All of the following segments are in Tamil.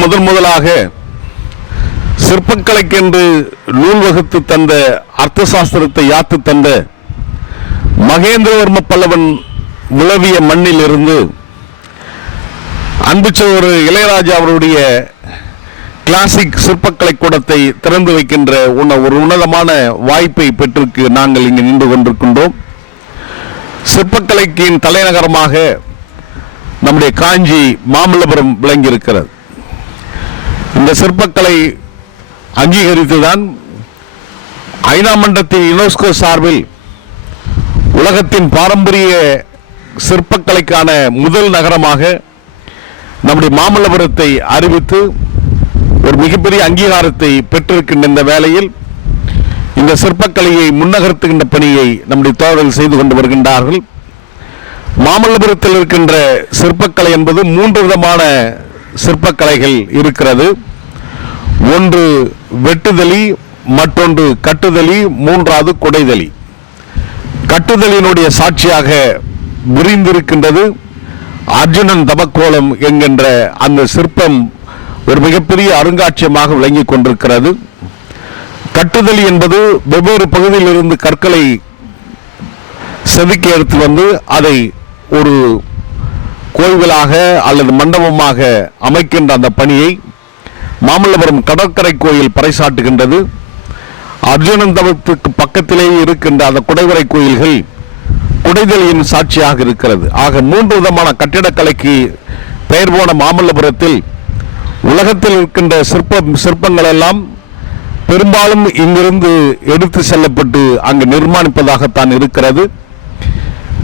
முதலாக சிற்பக்கலைக்கென்று நூல் வகுத்து தந்த அர்த்த சாஸ்திரத்தை யாத்து தந்த மகேந்திரவர்ம பல்லவன் உலவிய மண்ணில் இருந்து அன்பு சகோதரர் இளையராஜா அவருடைய கிளாசிக் சிற்பக்கலை கூடத்தை திறந்து வைக்கின்ற ஒரு உன்னதமான வாய்ப்பை பெற்றிருக்கு நாங்கள் இங்கு நின்று கொண்டிருக்கின்றோம். சிற்பக்கலைக்கின் தலைநகரமாக நம்முடைய காஞ்சி மாமல்லபுரம் விளங்கியிருக்கிறது. இந்த சிற்பக்கலை அங்கீகரித்துதான் ஐநா மன்றத்தின் யுனெஸ்கோ சார்பில் உலகத்தின் பாரம்பரிய சிற்பக்கலைக்கான முதல் நகரமாக நம்முடைய மாமல்லபுரத்தை அறிவித்து ஒரு மிகப்பெரிய அங்கீகாரத்தை பெற்றிருக்கின்ற இந்த வேளையில் இந்த சிற்பக்கலையை முன்னகர்த்துகின்ற பணியை நம்முடைய தோழர்கள் செய்து கொண்டு வருகின்றார்கள். மாமல்லபுரத்தில் இருக்கின்ற சிற்பக்கலை என்பது 3 விதமான சிற்பக்கலைகள் இருக்கிறது. ஒன்று வெட்டுதலி, மற்றொன்று கட்டுதலி, மூன்றாவது குடைதலி. கட்டுதலினுடைய சாட்சியாக விரிந்திருக்கின்றது அர்ஜுனன் தபக்கோலம் என்கின்ற அந்த சிற்பம் ஒரு மிகப்பெரிய அருங்காட்சியகமாக விளங்கிக் கொண்டிருக்கிறது. கட்டுதலி என்பது வெவ்வேறு பகுதியிலிருந்து கற்களை செதுக்கி எடுத்து வந்து அதை ஒரு கோயிலாக அல்லது மண்டபமாக அமைக்கின்ற அந்த பணியை மாமல்லபுரம் கடற்கரை கோயில் பறைசாட்டுகின்றது. அர்ஜுனன் தவத்துக்கு பக்கத்திலேயே இருக்கின்ற அந்த குடைவரை கோயில்கள் குடைதலியின் சாட்சியாக இருக்கிறது. ஆக 3 விதமான கட்டிடக்கலைக்கு பெயர் போன மாமல்லபுரத்தில் உலகத்தில் இருக்கின்ற சிற்பங்கள் எல்லாம் பெரும்பாலும் இங்கிருந்து எடுத்து செல்லப்பட்டு அங்கு நிர்மாணிப்பதாகத்தான் இருக்கிறது.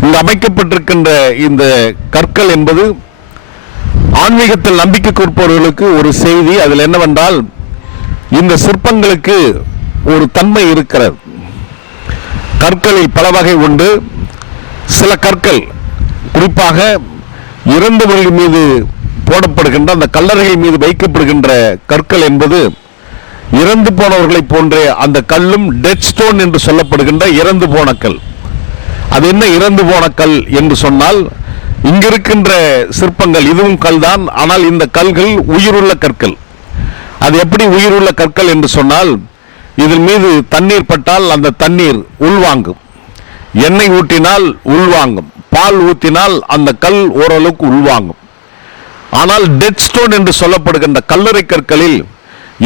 இங்கு அமைக்கப்பட்டிருக்கின்ற இந்த கற்கள் என்பது ஆன்மீகத்தில் நம்பிக்கை கொடுப்பவர்களுக்கு ஒரு செய்தி. அதில் என்னவென்றால் இந்த சிற்பங்களுக்கு ஒரு தன்மை இருக்கிறது. கற்களில் பல வகை உண்டு. சில கற்கள் குறிப்பாக இறந்தவர்கள் மீது போடப்படுகின்ற அந்த கல்லறைகள் மீது வைக்கப்படுகின்ற கற்கள் என்பது இறந்து போனவர்களை போன்றே அந்த கல்லும் டெட் ஸ்டோன் என்று சொல்லப்படுகின்ற இறந்து போன கல். அது என்ன இறந்து போன கல் என்று சொன்னால், இங்கிருக்கின்ற சிற்பங்கள் இதுவும் கல் தான், ஆனால் இந்த கல்கள் உயிருள்ள கற்கள். அது எப்படி உயிருள்ள கற்கள் என்று சொன்னால், இதன் மீது தண்ணீர் பட்டால் அந்த தண்ணீர் உள்வாங்கும், எண்ணெய் ஊற்றினால் உள்வாங்கும், பால் ஊற்றினால் அந்த கல் ஓரளவுக்கு உள்வாங்கும். ஆனால் டெட் ஸ்டோன் என்று சொல்லப்படுகின்ற கல்லறை கற்களில்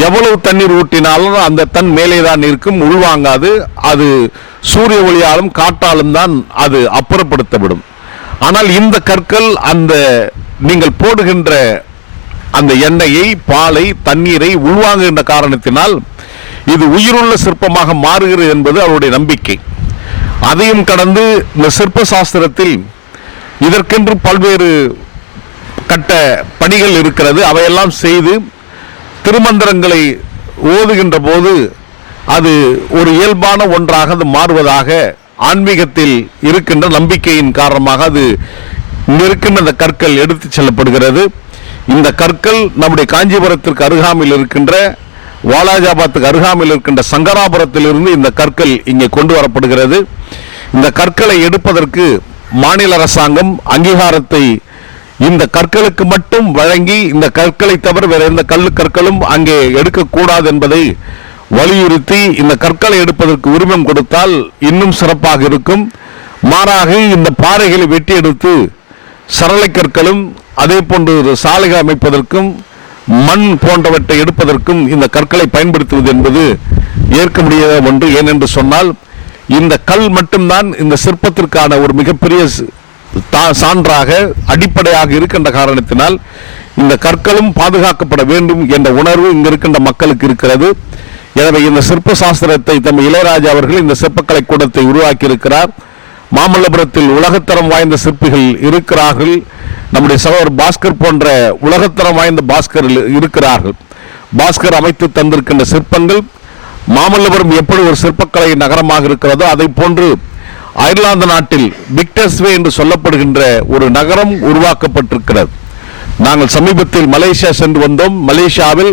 எவ்வளவு தண்ணீர் ஊற்றினாலும் அந்த தன் மேலே தான் இருக்கும், உள்வாங்காது. அது சூரிய ஒளியாலும் காற்றாலும் தான் அது அப்புறப்படுத்தப்படும். ஆனால் இந்த கற்கள் அந்த நீங்கள் போடுகின்ற அந்த எண்ணெயை, பாலை, தண்ணீரை உள்வாங்குகின்ற காரணத்தினால் இது உயிருள்ள சிற்பமாக மாறுகிறது என்பது அவருடைய நம்பிக்கை. அதையும் கடந்து இந்த சிற்ப சாஸ்திரத்தில் இதற்கென்று பல்வேறு கட்ட பணிகள் இருக்கிறது. அவையெல்லாம் செய்து திருமந்திரங்களை ஓதுகின்ற போது அது ஒரு இயல்பான ஒன்றாக அது மாறுவதாக ஆன்மீகத்தில் இருக்கின்ற நம்பிக்கையின் காரணமாக அது இருக்கின்ற அந்த கற்கள் எடுத்து செல்லப்படுகிறது. இந்த கற்கள் நம்முடைய காஞ்சிபுரத்திற்கு அருகாமையில் இருக்கின்ற, வாலாஜாபாத்துக்கு அருகாமையில் இருக்கின்ற சங்கராபுரத்திலிருந்து இந்த கற்கள் இங்கே கொண்டு வரப்படுகிறது. இந்த கற்களை எடுப்பதற்கு மாநில அரசாங்கம் அங்கீகாரத்தை இந்த கற்களுக்கு மட்டும் வழங்கி, இந்த கற்களை தவிர வேற எந்த கற்களும் அங்கே எடுக்கக்கூடாது என்பதை வலியுறுத்தி இந்த கற்களை எடுப்பதற்கு உரிமம் கொடுத்தால் இன்னும் சிறப்பாக இருக்கும். மாறாக இந்த பாறைகளை வெட்டி எடுத்து சரளை கற்களும் அதே போன்று சாலைகள் அமைப்பதற்கும் மண் போன்றவற்றை எடுப்பதற்கும் இந்த கற்களை பயன்படுத்துவது என்பது ஏற்க முடியாத ஒன்று. ஏனென்று சொன்னால் இந்த கல் மட்டும்தான் இந்த சிற்பத்திற்கான ஒரு மிகப்பெரிய சான்றாக அடிப்படையாக இருக்கின்ற காரணத்தினால் இந்த கற்களும் பாதுகாக்கப்பட வேண்டும் என்ற உணர்வு இங்கு இருக்கின்ற மக்களுக்கு இருக்கிறது. எனவே இந்த சிற்ப சாஸ்திரத்தை தம் இளையராஜா அவர்கள் இந்த சிற்பக்கலை கூடத்தை உருவாக்கி இருக்கிறார். மாமல்லபுரத்தில் உலகத்தரம் வாய்ந்த சிற்பிகள் இருக்கிறார்கள். நம்முடைய சகோதரர் பாஸ்கர் போன்ற உலகத்தரம் வாய்ந்த பாஸ்கர் இருக்கிறார்கள். பாஸ்கர் அமைத்து தந்திருக்கின்ற சிற்பங்கள் மாமல்லபுரம் எப்படி ஒரு சிற்பக்கலை நகரமாக இருக்கிறதோ அதை போன்று அயர்லாந்து நாட்டில் விக்டர்ஸ்வே என்று சொல்லப்படுகின்ற ஒரு நகரம் உருவாக்கப்பட்டிருக்கிறது. நாங்கள் சமீபத்தில் மலேசியா சென்று வந்தோம். மலேசியாவில்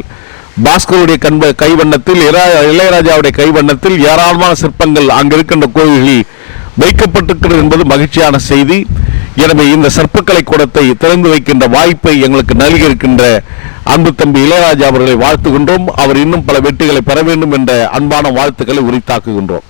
பாஸ்கருடைய கைவண்ணத்தில், இளையராஜாவுடைய கைவண்ணத்தில் ஏராளமான சிற்பங்கள் அங்கிருக்கின்ற கோயில்களில் வைக்கப்பட்டிருக்கிறது என்பது மகிழ்ச்சியான செய்தி. எனவே இந்த சிற்பக்கலை கூடத்தை திறந்து வைக்கின்ற வாய்ப்பை எங்களுக்கு நல்கியிருக்கின்ற அன்பு தம்பி இளையராஜா அவர்களை வாழ்த்துகின்றோம். அவர் இன்னும் பல வெற்றிகளை பெற வேண்டும் என்ற அன்பான வாழ்த்துக்களை உரித்தாக்குகின்றோம்.